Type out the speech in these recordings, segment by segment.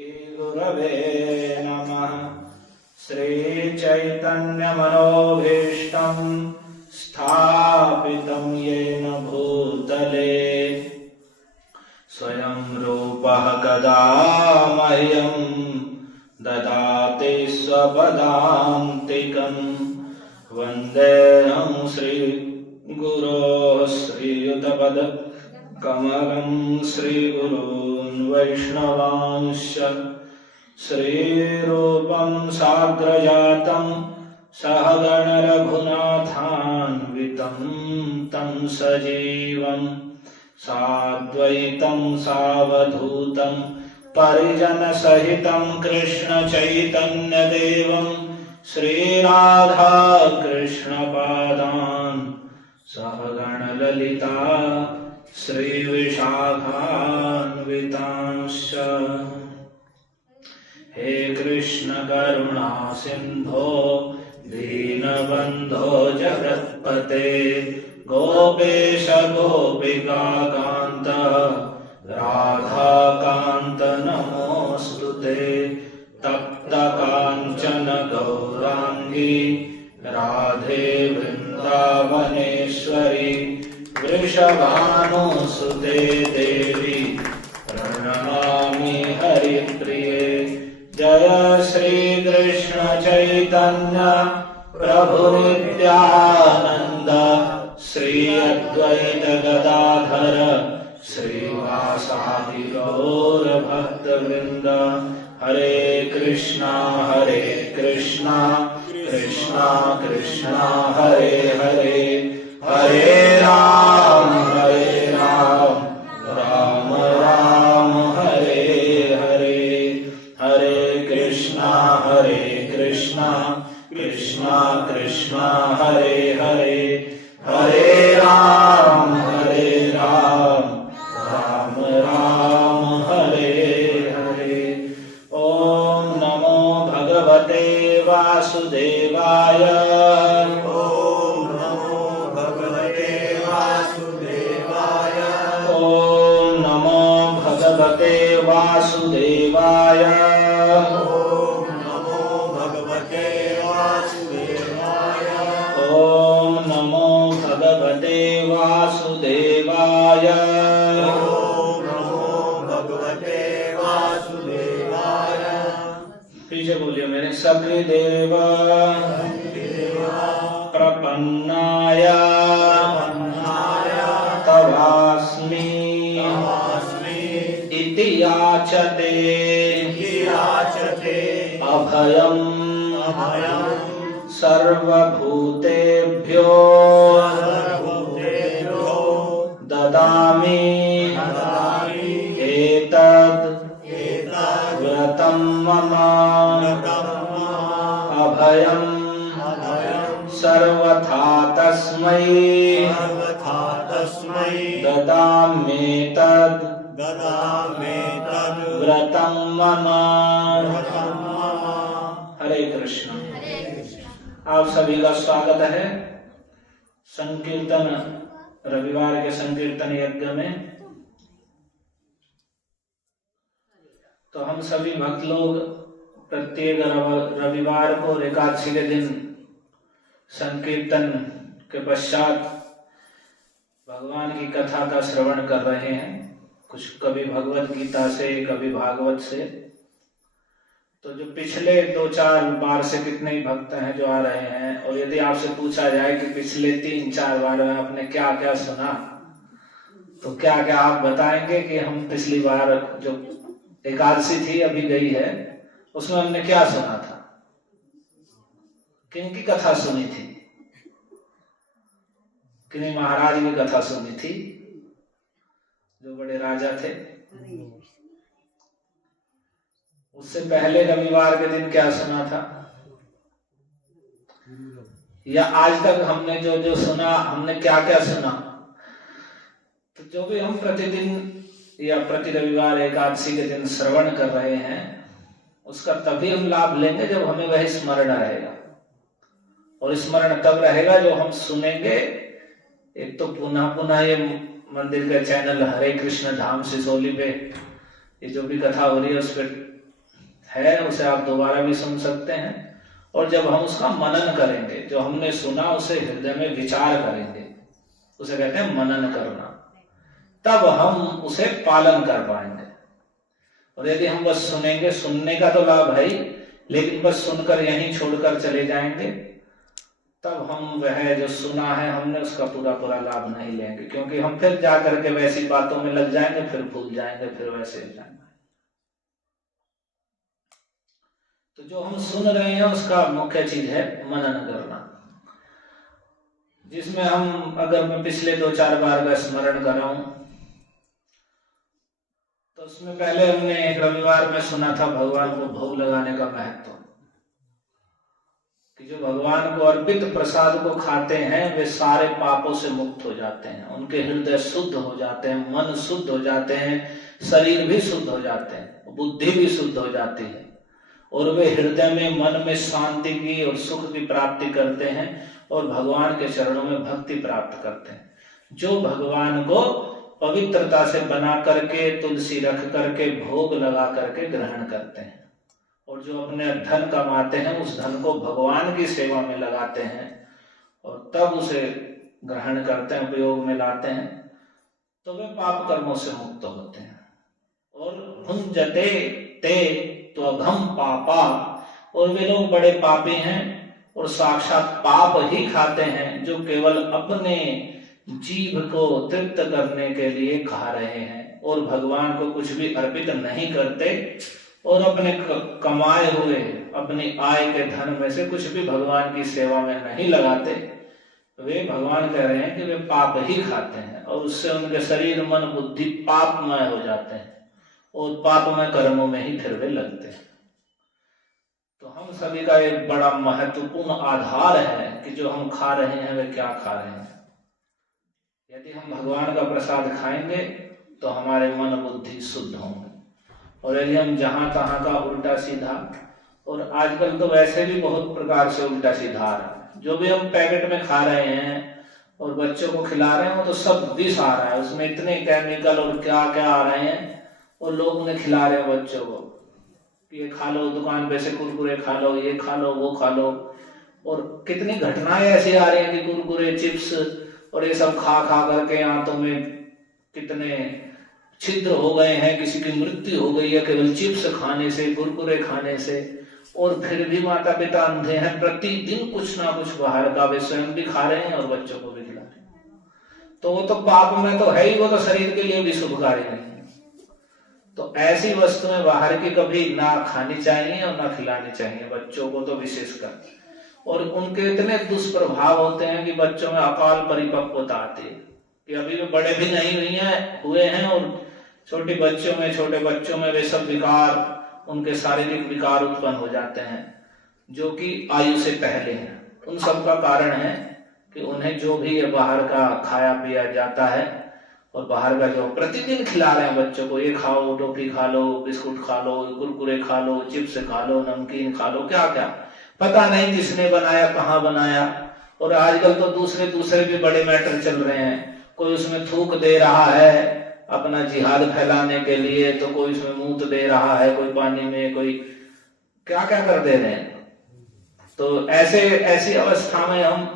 गुरवे नमः। श्रीचैतन्यमनोभीष्टं स्थापितं येन भूतले स्वयं रूपः कदा मह्यं ददाति स्वपदान्तिकम्। वन्देऽहं श्रीगुरोः श्रीयुतपदकमलं श्रीगुरून् वैष्णवांश्च श्रीरूपं साग्रजातं सहगण रघुनाथान्वितं तं सजीवं साद्वैतं सावधूतं परिजनसहितं कृष्ण चैतन्यदेवं श्रीराधा कृष्णपादान् सहगण ललिता श्रीविशाखान्वितांश्च। हे कृष्ण करुणा सिंधो दीनबंधो जगत्पते गोपेश गोपिका कांत राधा कांत नमोस्तुते। तप्त कांचन गौरांगी राधे वृंदावनेश्वरी वृषभानुसुते देवी प्रणमामि हरिप्रिये। जय श्री कृष्ण चैतन्य प्रभु नित्यानंद श्री अद्वैत गदाधर श्रीवासादि गौर भक्तवृंद। हरे कृष्णा कृष्णा कृष्णा हरे हरे हरे राम राम राम हरे हरे। हरे कृष्णा कृष्णा कृष्णा हरे हरे हरे राम राम राम हरे हरे। ओम नमो भगवते वासुदेवाय। ओम नमो भगवते वासुदेवाय। ओम नमो भगवते वासुदेवाय। ओम नमो भगवते वासुदेवाय। ओम नमो भगवते वासुदेवाय। ओम नमो भगवते वासुदेवाय। पीछे बोलिए मेरे। सखिदेव प्रपन्नाय तवास्मि इति याचते अभयम् सर्वभूतेभ्यो ददामि एतद् व्रतं मम अभयम् सर्वथा तस्मै ददाम्येतद् व्रतं मम। हरे कृष्ण। आप सभी का स्वागत है संकीर्तन रविवार के संकीर्तन यज्ञ में। तो हम सभी भक्त लोग प्रत्येक रविवार को और एकादशी के दिन संकीर्तन के पश्चात भगवान की कथा का श्रवण कर रहे हैं। कुछ कभी भगवत गीता से कभी भागवत से। तो जो पिछले 2-4 बार से कितने ही भक्त हैं जो आ रहे हैं, और यदि आपसे पूछा जाए कि पिछले 3-4 बार में आपने क्या क्या सुना, तो क्या क्या आप बताएंगे कि हम पिछली बार जो एकादशी थी अभी गई है उसमें हमने क्या सुना था, किनकी कथा सुनी थी? किन्हीं महाराज की कथा सुनी थी जो बड़े राजा थे। उससे पहले रविवार के दिन क्या सुना था, या आज तक हमने जो जो सुना, हमने क्या क्या सुना। तो जो भी हम प्रतिदिन या प्रति रविवार एकादशी के दिन श्रवण कर रहे हैं उसका तभी हम लाभ लेंगे जब हमें वह स्मरण रहेगा। और स्मरण तब रहेगा जो हम सुनेंगे। एक तो पुनः पुनः ये मंदिर का चैनल हरे कृष्ण धाम सिसोली पे ये जो भी कथा हो रही है उस पर है उसे आप दोबारा भी सुन सकते हैं। और जब हम उसका मनन करेंगे, जो हमने सुना उसे हृदय में विचार करेंगे, उसे कहते हैं मनन करना, तब हम उसे पालन कर पाएंगे। और यदि हम बस सुनेंगे, सुनने का तो लाभ है ही, लेकिन बस सुनकर यहीं छोड़कर चले जाएंगे, तब हम वह जो सुना है हमने उसका पूरा पूरा लाभ नहीं लेंगे, क्योंकि हम फिर जा करके वैसी बातों में लग जाएंगे, फिर भूल जाएंगे, फिर वैसे हो जाएंगे। तो जो हम सुन रहे हैं उसका मुख्य चीज है मनन करना, जिसमें हम, अगर मैं पिछले 2-4 बार का स्मरण कर रहा हूं, तो उसमें पहले हमने एक रविवार में सुना था भगवान को भोग लगाने का महत्व, कि जो भगवान को अर्पित प्रसाद को खाते हैं वे सारे पापों से मुक्त हो जाते हैं, उनके हृदय शुद्ध हो जाते हैं, मन शुद्ध हो जाते हैं, शरीर भी शुद्ध हो जाते हैं, बुद्धि भी शुद्ध हो जाती है, और वे हृदय में, मन में शांति की और सुख की प्राप्ति करते हैं और भगवान के चरणों में भक्ति प्राप्त करते हैं। जो भगवान को पवित्रता से बना करके, तुलसी रख करके, भोग लगा करके ग्रहण करते हैं, और जो अपने धन कमाते हैं उस धन को भगवान की सेवा में लगाते हैं और तब उसे ग्रहण करते हैं, उपयोग में लाते हैं, तो वे पाप कर्मों से मुक्त होते हैं। और भुंजते ते त्वघम पापा, और वे लोग बड़े पापी हैं और साक्षात पाप ही खाते हैं, जो केवल अपने जीभ को तृप्त करने के लिए खा रहे हैं और भगवान को कुछ भी अर्पित नहीं करते और अपने कमाए हुए, अपनी आय के धन में से कुछ भी भगवान की सेवा में नहीं लगाते। वे, भगवान कह रहे हैं कि वे पाप ही खाते हैं और उससे उनके शरीर, मन, बुद्धि पापमय हो जाते हैं और पापमय कर्मों में ही फिर वे लगते हैं। तो हम सभी का एक बड़ा महत्वपूर्ण आधार है कि जो हम खा रहे हैं वे क्या खा रहे हैं। यदि हम भगवान का प्रसाद खाएंगे तो हमारे मन बुद्धि शुद्ध होंगे, और यदि हम जहां तहां का उल्टा सीधा, और आजकल तो वैसे भी बहुत प्रकार से उल्टा सीधा आ रहा है, जो भी हम पैकेट में खा रहे हैं और बच्चों को खिला रहे हैं वो तो सब विष आ रहा है, उसमें इतने केमिकल और क्या क्या आ रहे हैं, और लोग उन्हें खिला रहे हैं बच्चों को, ये खा लो, दुकान पे से कुरकुरे खा लो, ये खा लो, वो खा लो। और कितनी घटनाएं ऐसी आ रही हैं कि कुरकुरे, चिप्स और ये सब खा खा करके आंतों में कितने छिद्र हो गए हैं, किसी की मृत्यु हो गई है केवल चिप्स खाने से, कुरकुरे खाने से। और फिर भी माता पिता अंधे हैं, प्रतिदिन कुछ ना कुछ बाहर का वे स्वयं भी खा रहे हैं और बच्चों को भी खिला रहे हैं। तो वो तो पाप में तो है ही, वो तो शरीर के लिए भी शुभकारी नहीं है। तो ऐसी वस्तुएं बाहर की कभी ना खानी चाहिए और ना खिलानी चाहिए, बच्चों को तो विशेषकर। और उनके इतने दुष्प्रभाव होते हैं कि बच्चों में अकाल परिपक्वता आती है, कि अभी वे बड़े भी नहीं हुए हैं और छोटे बच्चों में वे सब विकार, उनके शारीरिक विकार उत्पन्न हो जाते हैं जो कि आयु से पहले हैं। उन सब का कारण है कि उन्हें जो भी बाहर का खाया पिया जाता है और बाहर का जो प्रतिदिन खिला रहे हैं बच्चों को, ये खाओ, टॉफी खा लो, बिस्कुट खा लो, कुरकुरे खा लो, चिप्स खा लो, नमकीन खा लो, क्या क्या पता नहीं किसने बनाया, कहाँ बनाया। और आजकल तो दूसरे भी बड़े मैटर चल रहे हैं, कोई उसमें थूक दे रहा है अपना जिहाद फैलाने के लिए, तो कोई उसमें मूत दे रहा है, कोई पानी में, कोई क्या क्या कर दे रहे हैं। तो ऐसी अवस्था में हम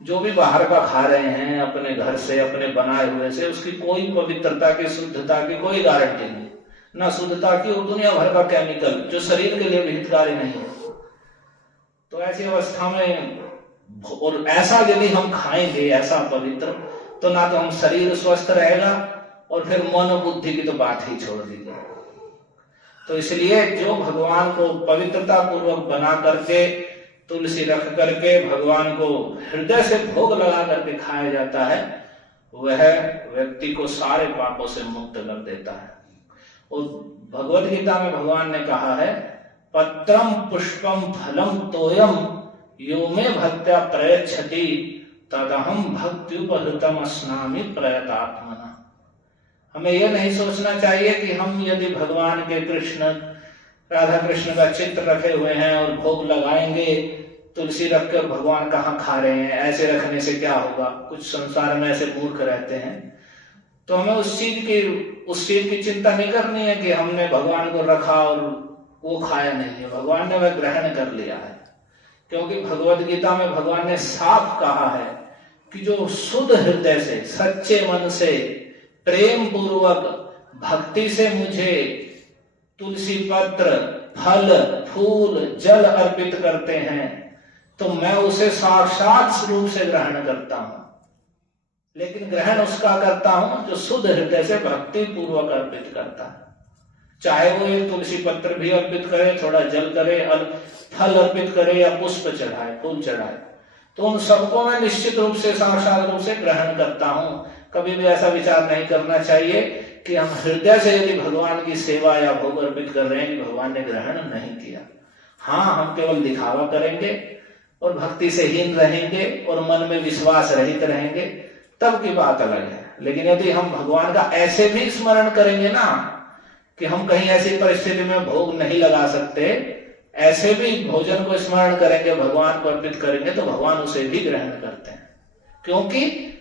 जो भी बाहर का खा रहे हैं अपने घर से, अपने बनाए हुए से, उसकी कोई पवित्रता की, शुद्धता की कोई गारंटी नहीं, ना शुद्धता की, और दुनिया भर का केमिकल जो शरीर के लिए भी हितकारी नहीं है। तो ऐसी अवस्था में, और ऐसा यदि हम खाएंगे ऐसा पवित्र, तो ना तो हम शरीर स्वस्थ रहेगा और फिर मन बुद्धि की तो बात ही छोड़ दीजिए। तो इसलिए जो भगवान को पवित्रता पूर्वक बना करके, तुलसी रख करके, भगवान को हृदय से भोग लगा करके खाया जाता है, वह व्यक्ति को सारे पापों से मुक्त कर देता है। और भगवत गीता में भगवान ने कहा है, पत्रम पुष्पम फलम तोयम यो मे भक्त्या प्रयच्छति तदहम भक्त्युपहृतम अस्नामि प्रयतात्मना। हमें यह नहीं सोचना चाहिए कि हम यदि भगवान के राधा कृष्ण का चित्र रखे हुए हैं और भोग लगाएंगे, तुलसी रखकर भगवान कहाँ खा रहे हैं, ऐसे रखने से क्या होगा। कुछ संसार में ऐसे मूर्ख रहते हैं। तो हमें उस चीज की चिंता नहीं करनी है कि हमने भगवान को रखा और वो खाया नहीं है, भगवान ने वह ग्रहण कर लिया है। क्योंकि भगवद गीता में भगवान ने साफ कहा है कि जो शुद्ध हृदय से, सच्चे मन से, प्रेम पूर्वक भक्ति से मुझे तुलसी पत्र, फल, फूल, जल अर्पित करते हैं तो मैं उसे साक्षात रूप से ग्रहण करता हूं। लेकिन ग्रहण उसका करता हूं जो शुद्ध हृदय से भक्ति पूर्वक अर्पित करता है। चाहे वो एक तुलसी पत्र भी अर्पित करे, थोड़ा जल करे, फल अर्पित करे या पुष्प चढ़ाए, फूल चढ़ाए, तो उन सबको मैं निश्चित रूप से, साक्षात रूप से ग्रहण करता हूं। कभी भी ऐसा विचार नहीं करना चाहिए कि हम हृदय से यदि भगवान की सेवा या भोग अर्पित कर रहे हैं कि भगवान ने ग्रहण नहीं किया। हाँ, हम केवल दिखावा करेंगे और भक्ति से हीन रहेंगे और मन में विश्वास रहित रहेंगे, तब की बात अलग है। लेकिन यदि हम भगवान का ऐसे भी स्मरण करेंगे ना कि हम कहीं ऐसी परिस्थिति में भोग नहीं लगा सकते, ऐसे भी भोजन को स्मरण करेंगे, भगवान को अर्पित करेंगे, तो भगवान उसे भी ग्रहण करते हैं। क्योंकि